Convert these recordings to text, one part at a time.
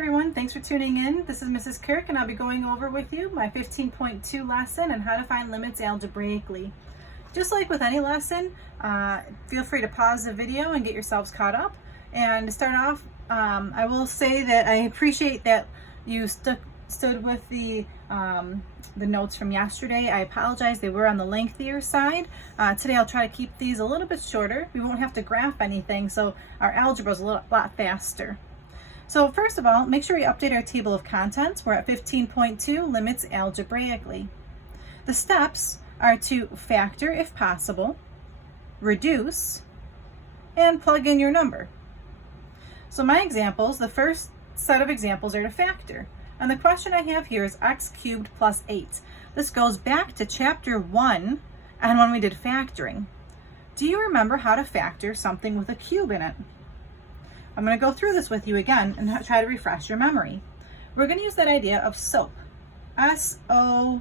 everyone, thanks for tuning in. This is Mrs. Kirk and I'll be going over with you my 15.2 lesson on how to find limits algebraically. Just like with any lesson, feel free to pause the video and get yourselves caught up. And to start off, I will say that I appreciate that you stood with the notes from yesterday. I apologize, they were on the lengthier side. Today I'll try to keep these a little bit shorter. We won't have to graph anything, so our algebra is a lot faster. So first of all, make sure we update our table of contents. We're at 15.2, limits algebraically. The steps are to factor if possible, reduce, and plug in your number. So my examples, the first set of examples are to factor. And the question I have here is x cubed plus 8. This goes back to chapter 1 and when we did factoring. Do you remember how to factor something with a cube in it? I'm going to go through this with you again and try to refresh your memory. We're going to use that idea of SOAP. S-O-A-P.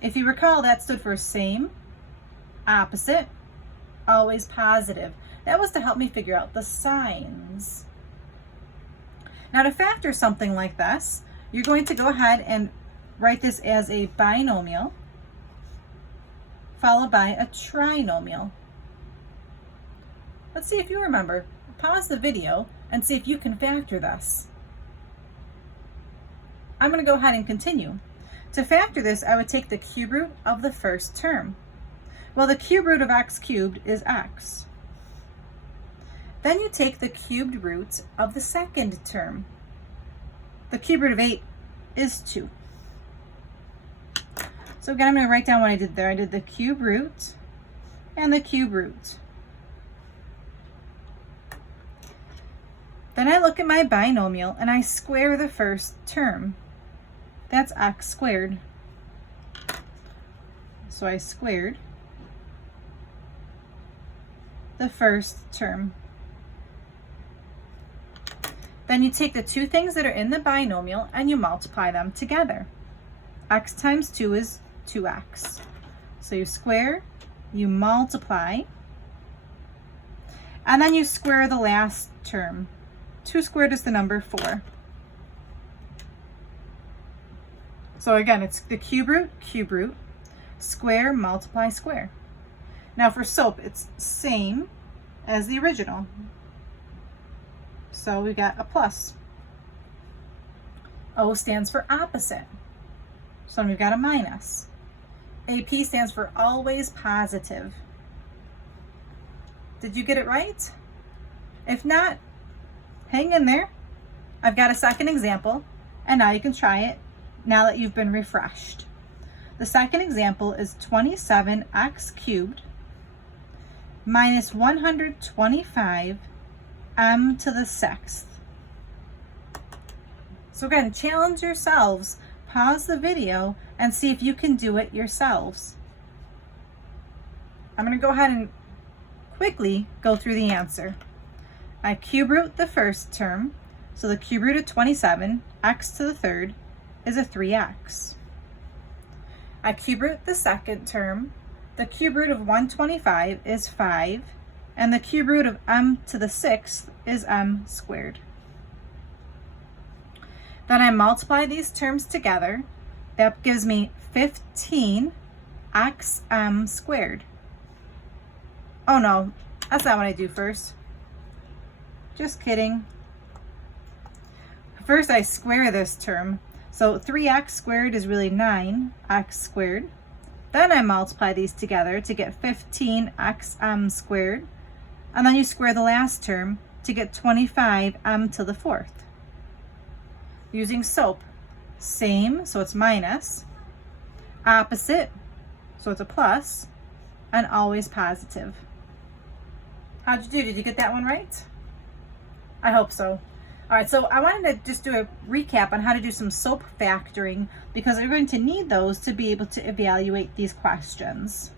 If you recall, that stood for same, opposite, always positive. That was to help me figure out the signs. Now to factor something like this, you're going to go ahead and write this as a binomial followed by a trinomial. Let's see if you remember. Pause the video and see if you can factor this. I'm going to go ahead and continue. To factor this, I would take the cube root of the first term. Well, the cube root of x cubed is x. Then you take the cubed root of the second term. The cube root of 8 is 2. So again, I'm going to write down what I did there. I did the cube root and the cube root. Then I look at my binomial and I square the first term. That's x squared. So I squared the first term. Then you take the two things that are in the binomial and you multiply them together. X times 2 is 2x. So you square, you multiply, and then you square the last term. 2 squared is the number 4. So again, it's the cube root, square, multiply, square. Now for SOAP, it's same as the original. So we got a plus. O stands for opposite. So we've got a minus. AP stands for always positive. Did you get it right? If not, hang in there. I've got a second example, and now you can try it now that you've been refreshed. The second example is 27x cubed minus 125 m to the 6th. So again, challenge yourselves. Pause the video and see if you can do it yourselves. I'm going to go ahead and quickly go through the answer. I cube root the first term, so the cube root of 27, x to the third, is a 3x. I cube root the second term, the cube root of 125 is 5, and the cube root of m to the 6th is m squared. Then I multiply these terms together. That gives me 15xm squared. Oh no, that's not what I do first. Just kidding. First I square this term. So 3x squared is really 9x squared. Then I multiply these together to get 15xm squared. And then you square the last term to get 25m to the 4th. Using SOAP, same, so it's minus, opposite, so it's a plus, and always positive. How'd you do? Did you get that one right? I hope so. All right, so I wanted to just do a recap on how to do some SOAP factoring because we're going to need those to be able to evaluate these questions.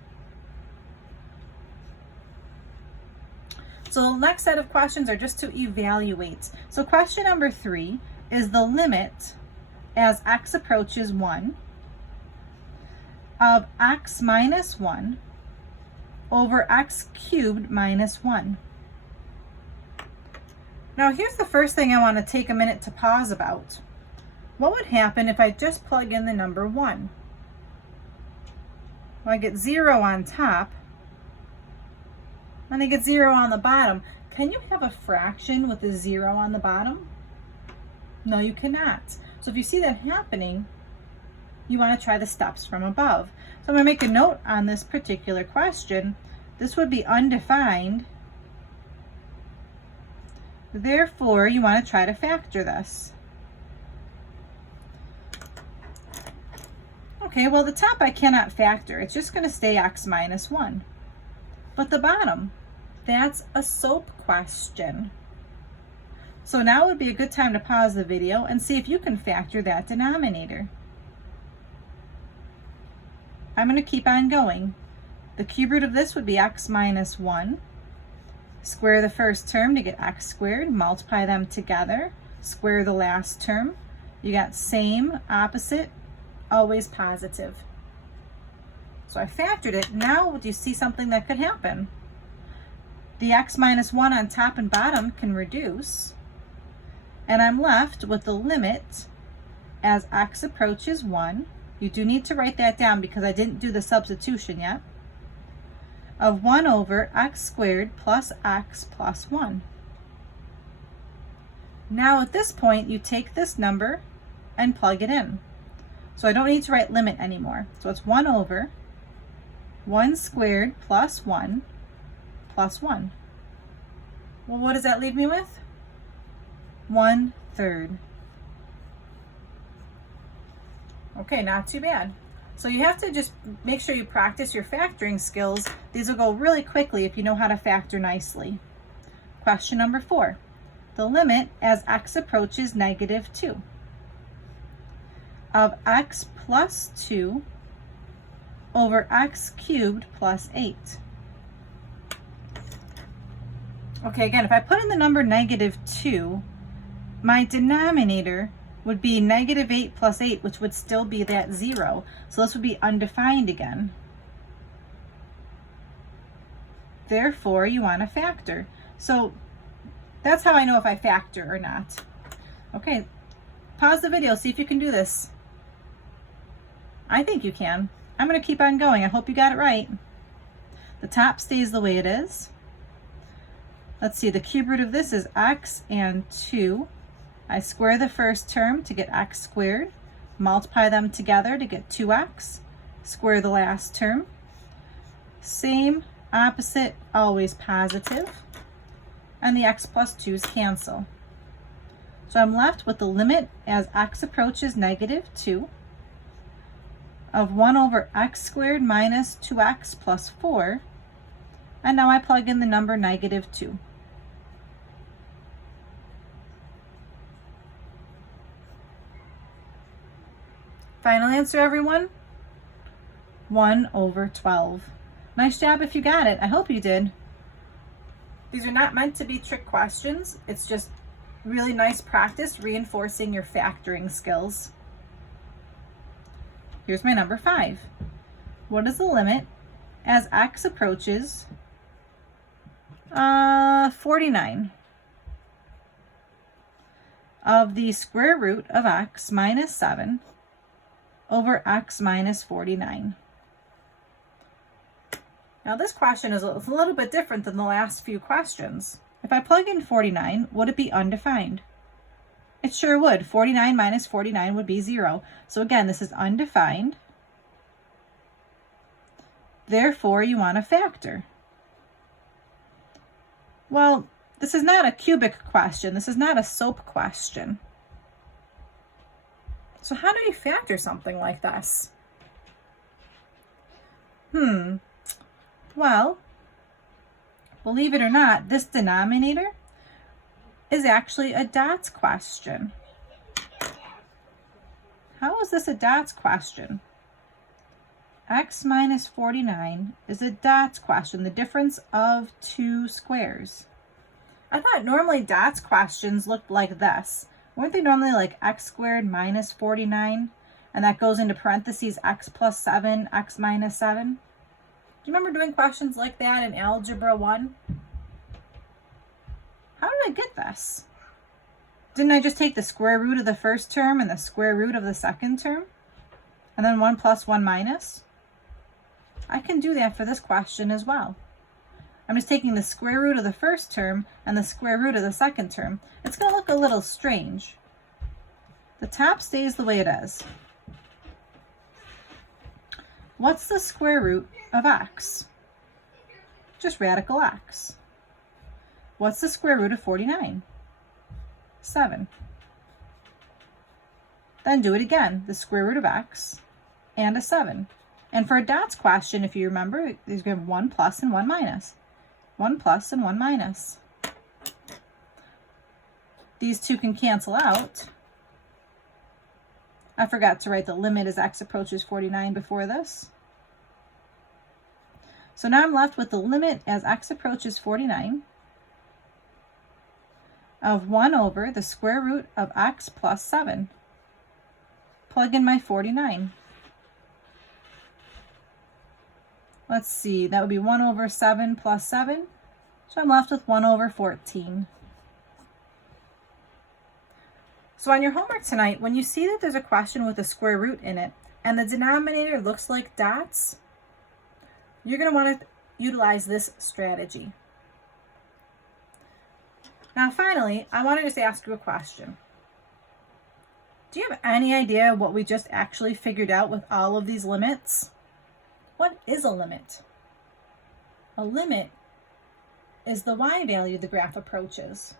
So the next set of questions are just to evaluate. So question number 3 is the limit as x approaches 1 of x minus 1 over x cubed minus 1. Now here's the first thing I want to take a minute to pause about. What would happen if I just plug in the number 1? Well, I get 0 on top, and I get 0 on the bottom. Can you have a fraction with a 0 on the bottom? No, you cannot. So if you see that happening, you want to try the steps from above. So I'm going to make a note on this particular question. This would be undefined. Therefore, you want to try to factor this. Okay, well the top I cannot factor. It's just going to stay x minus 1. But the bottom, that's a SOAP question. So now would be a good time to pause the video and see if you can factor that denominator. I'm going to keep on going. The cube root of this would be x minus 1. Square the first term to get x squared, multiply them together, square the last term. You got same, opposite, always positive. So I factored it. Now do you see something that could happen? The x minus 1 on top and bottom can reduce, and I'm left with the limit as x approaches 1. You do need to write that down because I didn't do the substitution yet, of 1 over x squared plus x plus 1. Now at this point, you take this number and plug it in. So I don't need to write limit anymore. So it's 1 over 1 squared plus 1 plus 1. Well, what does that leave me with? 1/3. Okay, not too bad. So you have to just make sure you practice your factoring skills. These will go really quickly if you know how to factor nicely. Question number 4. The limit as x approaches -2 of x plus 2 over x cubed plus 8. Okay, again, if I put in the number -2, my denominator would be -8 plus 8, which would still be that 0. So this would be undefined again. Therefore, you want to factor. So that's how I know if I factor or not. Okay, pause the video, see if you can do this. I think you can. I'm going to keep on going. I hope you got it right. The top stays the way it is. Let's see, the cube root of this is x and 2. I square the first term to get x squared, multiply them together to get 2x, square the last term. Same, opposite, always positive, and the x plus 2's cancel. So I'm left with the limit as x approaches -2 of 1 over x squared minus 2x plus 4, and now I plug in the number -2. Final answer, everyone? 1/12. Nice job if you got it. I hope you did. These are not meant to be trick questions. It's just really nice practice reinforcing your factoring skills. Here's my number 5. What is the limit as x approaches 49 of the square root of x minus 7 over x minus 49. Now this question is a little bit different than the last few questions. If I plug in 49, would it be undefined? It sure would. 49 minus 49 would be 0. So again, this is undefined. Therefore, you want to factor. Well, this is not a cubic question. This is not a SOAP question. So how do you factor something like this? Well, believe it or not, this denominator is actually a dots question. How is this a dots question? X minus 49 is a dots question, the difference of two squares. I thought normally dots questions looked like this. Weren't they normally like x squared minus 49? And that goes into parentheses x plus 7, x minus 7. Do you remember doing questions like that in Algebra 1? How did I get this? Didn't I just take the square root of the first term and the square root of the second term? And then 1 plus 1 minus? I can do that for this question as well. I'm just taking the square root of the first term and the square root of the second term. It's going to look a little strange. The top stays the way it is. What's the square root of x? Just radical x. What's the square root of 49? 7. Then do it again, the square root of x and a 7. And for a dots question, if you remember, there's going to be 1 plus and 1 minus. 1 plus and 1 minus. These two can cancel out. I forgot to write the limit as x approaches 49 before this. So now I'm left with the limit as x approaches 49 of 1 over the square root of x plus 7. Plug in my 49. Let's see, that would be 1 over 7 plus 7. So I'm left with 1 over 14. So on your homework tonight, when you see that there's a question with a square root in it and the denominator looks like dots, you're going to want to utilize this strategy. Now finally, I want to just ask you a question. Do you have any idea what we just actually figured out with all of these limits? What is a limit? A limit is the y value the graph approaches.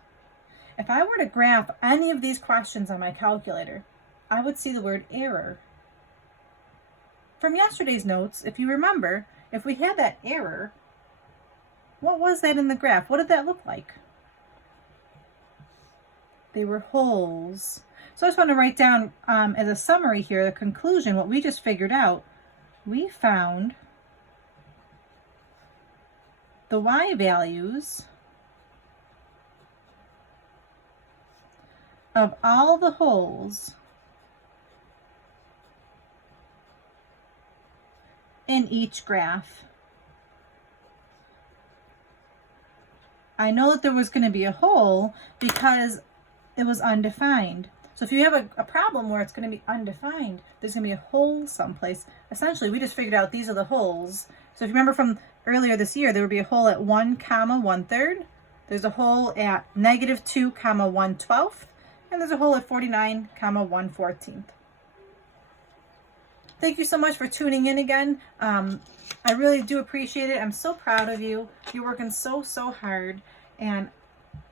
If I were to graph any of these questions on my calculator, I would see the word error. From yesterday's notes, if you remember, if we had that error, what was that in the graph? What did that look like? They were holes. So I just want to write down as a summary here, the conclusion, what we just figured out. We found the y values of all the holes in each graph. I know that there was going to be a hole because it was undefined. So if you have a problem where it's going to be undefined, there's going to be a hole someplace. Essentially, we just figured out these are the holes. So if you remember from earlier this year, there would be a hole at 1 comma 1/3. There's a hole at -2 comma 1/12. And there's a hole at 49 comma 1/14. Thank you so much for tuning in again. I really do appreciate it. I'm so proud of you. You're working so hard. And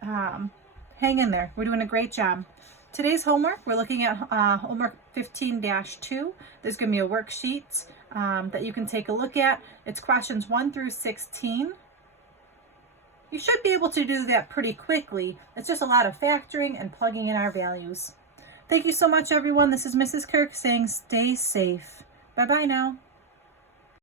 hang in there. We're doing a great job. Today's homework, we're looking at homework 15-2. There's going to be a worksheet that you can take a look at. It's questions 1 through 16. You should be able to do that pretty quickly. It's just a lot of factoring and plugging in our values. Thank you so much, everyone. This is Mrs. Kirk saying stay safe. Bye-bye now.